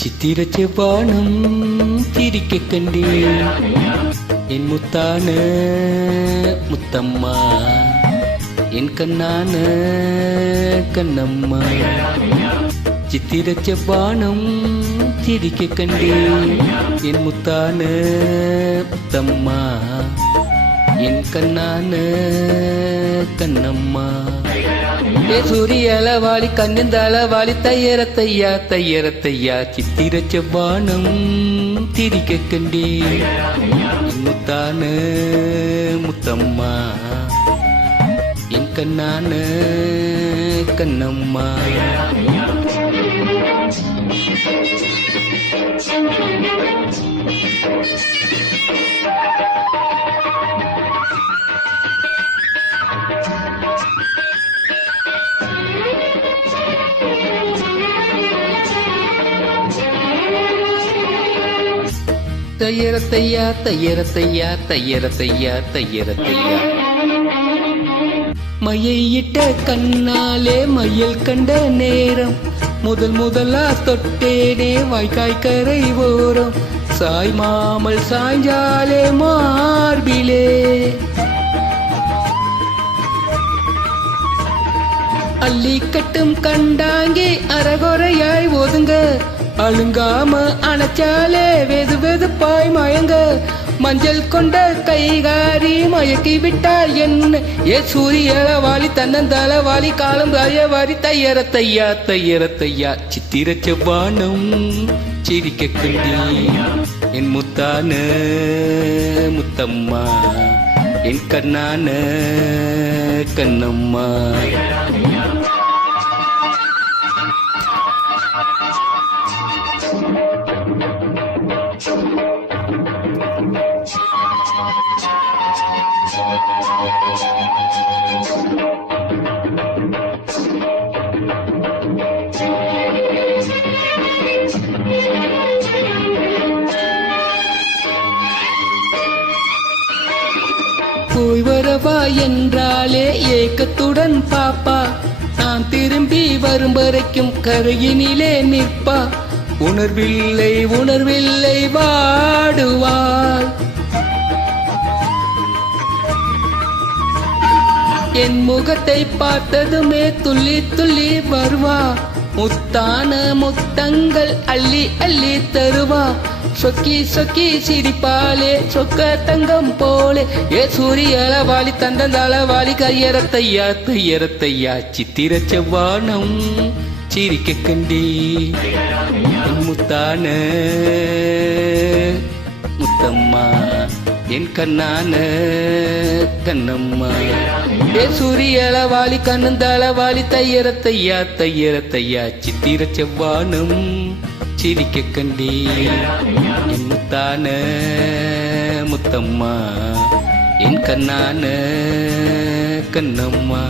சித்திர செவ்வானம் சிரிக்க கண்டே என் முத்தான முத்தம்மா என் கண்ணான கண்ணம்மா. சித்திர செவ்வானம் சிரிக்க கண்டே என் முத்தான முத்தம்மா என் கண்ணான கண்ணம்மா. சூரியளவாளி கண்ணிந்தளவாளி தையரத்தையா தையரத்தையா சித்திர செவ்வானம் திரிக்க கண்டே முத்தான முத்தம்மா என் கண்ணான கண்ணம்மா. தையரத்தையா தையரத்தையா தையரத்தையா தையரத்தையா மையிட்ட கண்ணாலே மையல் கண்ட நேரம் முதல் முதலா தொட்டேனே வாய்க்காய் கரை ஓரம் சாய் மாமல் சாய்ஞ்சாலே மார்பிலே அள்ளி கட்டும் கண்டாங்கே அறகுறையாய் ஒதுங்க அழுங்காம அணைச்சாலே வெது வெதுப்பாய் மயங்க மஞ்சள் கொண்ட கைகாரி மயக்கி விட்டால் என்ன ஏ சூரியளவாளி தன்னந்தளவாளி காலம் தயவாரி தையரத்தையா தையரத்தையா சித்திர செவ்வானம் சிரிக்க கண்டே என் முத்தான முத்தம்மா என் கண்ணான கண்ணம்மா. போய் வரவா என்றாலே ஏக்கத்துடன் பாப்பா நான் திரும்பி வரும் வரைக்கும் கரையினிலே நிற்பா உணர்வில்லை உணர்வில்லை வாடுவாள் என் முகத்தை பார்த்ததுமே துள்ளி துள்ளி வருவா முத்தான முத்தங்கள் அள்ளி அள்ளி தருவா சொக்கி சொக்கி சிரிப்பாலே சொக்க தங்கம் போலே ஏ சூரியளவாளி தந்தந்தளவாளி கையரத்தையா தையரத்தையா சித்திர செவ்வானம் சிரிக்க கண்டே முத்தான முத்தம்மா என் கண்ணான கண்ணம்மா. ஏ சூரியளவாளி கண்ணந்தளவாளி தையரத்தையா தையரத்தையா சித்திர செவ்வானம் சிரிக்க கண்டே என் முத்தான முத்தம்மா என் கண்ணான கண்ணம்மா.